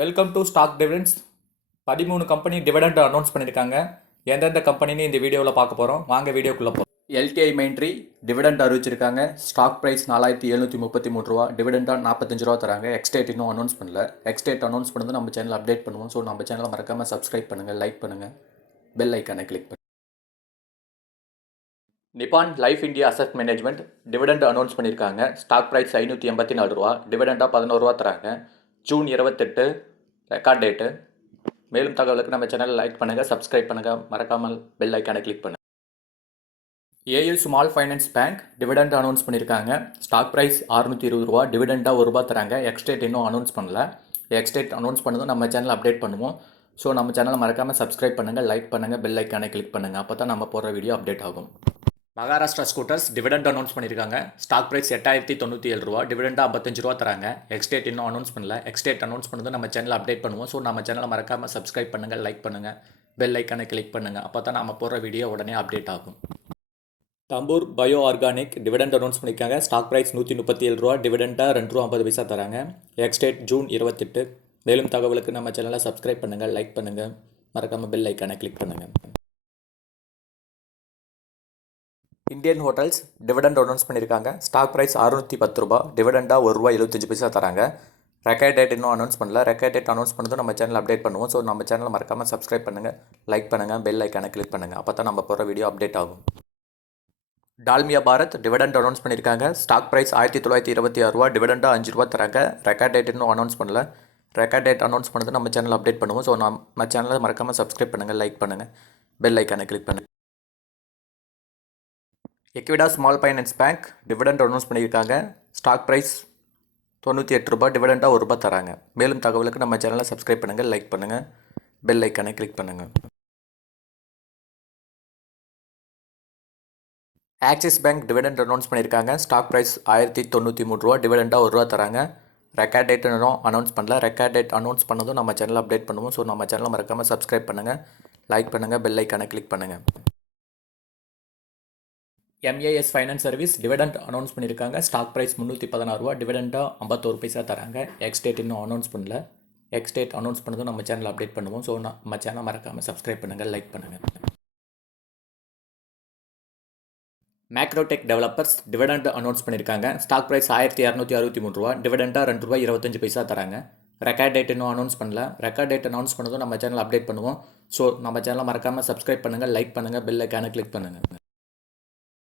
Welcome to stock dividends. 13 company dividend announce பண்ணியிருக்காங்க. எந்தெந்த கம்பெனின்னு இந்த வீடியோவில் பார்க்க போகிறோம். வாங்க வீடியோக்குள்ளே போகிறோம். எல்டிஐ மெயின்ட்ரி டிவிடெண்ட் அறிவிச்சிருக்காங்க. ஸ்டாக் ப்ரைஸ் 4733 ரூபா. டிவிடெண்டாக 45 ரூபா தராங்க. எக்ஸ்டேட் இன்னும் அனௌன்ஸ் பண்ணல. எக்ஸ்டேட் அனௌன்ஸ் பண்ணது நம்ம சேனல் அப்டேட் பண்ணுவோம். ஸோ நம்ம சேனலை மறக்காமல் சப்ஸ்கிரைப் பண்ணுங்கள், லைக் பண்ணுங்கள், பெல் ஐக்கானை கிளிக் பண்ணுங்கள். Nippon Life India asset management dividend announce பண்ணியிருக்காங்க. ஸ்டாக் ப்ரைஸ் 584 ரூபா. டிவிடெண்டாக 11 ரூபா தராங்க. June 28 record date. மேலும் தகவலுக்கு நம்ம சேனல் லைக் பண்ணுங்கள், சப்ஸ்கிரைப் பண்ணுங்கள், மறக்காமல் பெல் ஐக்கானை கிளிக் பண்ணுங்கள். AU small finance bank dividend announce பண்ணியிருக்காங்க. ஸ்டாக் ப்ரைஸ் 620 ரூபா. டிவிடெண்டாக 1 ரூபா தராங்க. எக்ஸ்டேட் இன்னும் அனௌன்ஸ் பண்ணல. எக்ஸ்டேட் அனௌன்ஸ் பண்ணதும் நம்ம சேனல் அப்டேட் பண்ணுவோம். ஸோ நம்ம சேனலை மறக்காமல் சப்ஸ்கிரைப் பண்ணுங்கள், லைக் பண்ணுங்கள், பெல் ஐக்கானை கிளிக் பண்ணுங்கள். அப்போ தான் நம்ம போடுற வீடியோ அப்டேட் ஆகும். மகாராஷ்டிரா ஸ்கூட்டர்ஸ் டிவிடெண்ட் அனௌன்ஸ் பண்ணியிருக்காங்க. ஸ்டாக் ப்ரைஸ் 8097 ரூபா. டிவிடெண்டாக 55 ரூபா தராங்க. எக்ஸ்டேட் இன்னும் அனௌன்ஸ் பண்ணல. எக்ஸ்டேட் அனௌன்ஸ் பண்ணது நம்ம சேனல் அப்டேட் பண்ணுவோம். ஸோ நம்ம சேனலை மறக்காமல் சப்ஸ்கிரைப் பண்ணுங்கள், லைக் பண்ணுங்கள், பெல் ஐக்கானை கிளிக் பண்ணுங்கள். அப்போ தான் நம்ம போடுற வீடியோ உடனே அப்டேட் ஆகும். தம்பூர் பயோ ஆர்கானிக் டிவிடெண்ட் அனௌன்ஸ் பண்ணியிருக்காங்க. ஸ்டாக் ப்ரைஸ் 137 ரூபா. டிவிடெண்டாக 2 ரூபா 50 பைசா தராங்க. Ex-date June 28. மேலும் தகவலுக்கு நம்ம சேனலை சப்ஸ்கிரைப் பண்ணுங்கள், லைக் பண்ணுங்கள், மறக்காமல் பெல் ஐக்கானை கிளிக் பண்ணுங்கள். இந்தியன் ஹோட்டல்ஸ் டிவிடெண்ட் அனௌன்ஸ் பண்ணியிருக்காங்க. ஸ்டாக் ப்ரைஸ் 610 ரூபா. டிவிடெண்டாக 1 ரூபா 75 பைசா தராங்க. ரெக்கார்ட் டேட் இன்னும் அனௌன்ஸ் பண்ணல. ரெக்கார்ட் டேட் அனௌன்ஸ் பண்ணதும் நம்ம சேனல் அப்டேட் பண்ணுவோம். ஸோ நம்ம சேனலை மறக்காமல் சப்ஸ்கிரைப் பண்ணுங்கள், லைக் பண்ணுங்கள், பெல் ஐக்கானை கிளிக் பண்ணுங்கள். அப்போ தான் நம்ம போகிற வீடியோ அப்டேட் ஆகும். டால்மியா பாரத் டிவிடெண்ட் அனௌன்ஸ் பண்ணியிருக்காங்க. ஸ்டாக் ப்ரைஸ் 1926 ரூபா. டிவிடெண்டாக 5 ரூபா தராங்க. ரெக்கார்ட் டேட் இன்னும் அனௌன்ஸ் பண்ணல. ரெக்கார்ட் டேட் அனௌன்ஸ் பண்ணது நம்ம சேனல் அப்டேட் பண்ணுவோம். ஸோ நம்ம சேனலை மறக்காமல் சப்ஸ்கிரைப் பண்ணுங்கள், லைக் பண்ணுங்கள், பெல் ஐக்கானை கிளிக் பண்ணுங்கள். Equitas small finance bank dividend announce பண்ணியிருக்காங்க. ஸ்டாக் ப்ரைஸ் 98 ரூபா. டிவிடெண்டாக 1 ரூபா தராங்க. மேலும் தகவலுக்கு நம்ம சேனலை சப்ஸ்கிரைப் பண்ணுங்கள், லைக் பண்ணுங்கள், பெல் ஐக்கானை கிளிக் பண்ணுங்கள். ஆக்சிஸ் பேங்க் டிவிடெண்ட் அனௌன்ஸ் பண்ணியிருக்காங்க. ஸ்டாக் ப்ரைஸ் 1093 ரூபா. டிவிடெண்டாக 1 ரூபா தராங்க. ரெக்கார்ட் டேட் இன்னும் அனௌன்ஸ் பண்ணல. ரெக்கார்ட் டேட் அனௌன்ஸ் பண்ணதும் நம்ம சேனல் அப்டேட் பண்ணுவோம். ஸோ நம்ம சேனலை மறக்காமல் சப்ஸ்கிரைப் பண்ணுங்கள், லைக் பண்ணுங்கள், பெல் ஐக்கானை கிளிக் பண்ணுங்கள். MAS finance service dividend announce பண்ணியிருக்காங்க. ஸ்டாக் ப்ரைஸ் 316 ரூபா. டிவிடெண்டாக 51 பைசா தராங்க. எக்ஸ்டேட் இன்னும் அனௌன்ஸ் பண்ணல. எக்ஸ்டேட் அனௌன்ஸ் பண்ணதும் நம்ம சேனல் அப்டேட் பண்ணுவோம். ஸோ நம்ம சேனல் மறக்காமல் சப்ஸ்கிரைப் பண்ணுங்கள், லைக் பண்ணுங்கள். மேக்ரோடெக் டெவலப்பர்ஸ் டிவிடெண்ட் அனௌன்ஸ் பண்ணியிருக்காங்க. ஸ்டாக் ப்ரைஸ் 1263 ரூபா. டிவிடெண்டாக 2 ரூபாய் 25 பைசா தராங்க. ரெக்கார்ட் டேட் இன்னும் அனௌன்ஸ் பண்ணல. ரெக்கார்ட் டேட் அனௌன்ஸ் பண்ணதும் நம்ம சேனல் அப்டேட் பண்ணுவோம். ஸோ நம்ம சேனலை மறக்காமல் சப்ஸ்கிரைப் பண்ணுங்கள், லைக் பண்ணுங்கள், பெல் ஐக்கானை கிளிக் பண்ணுங்கள்.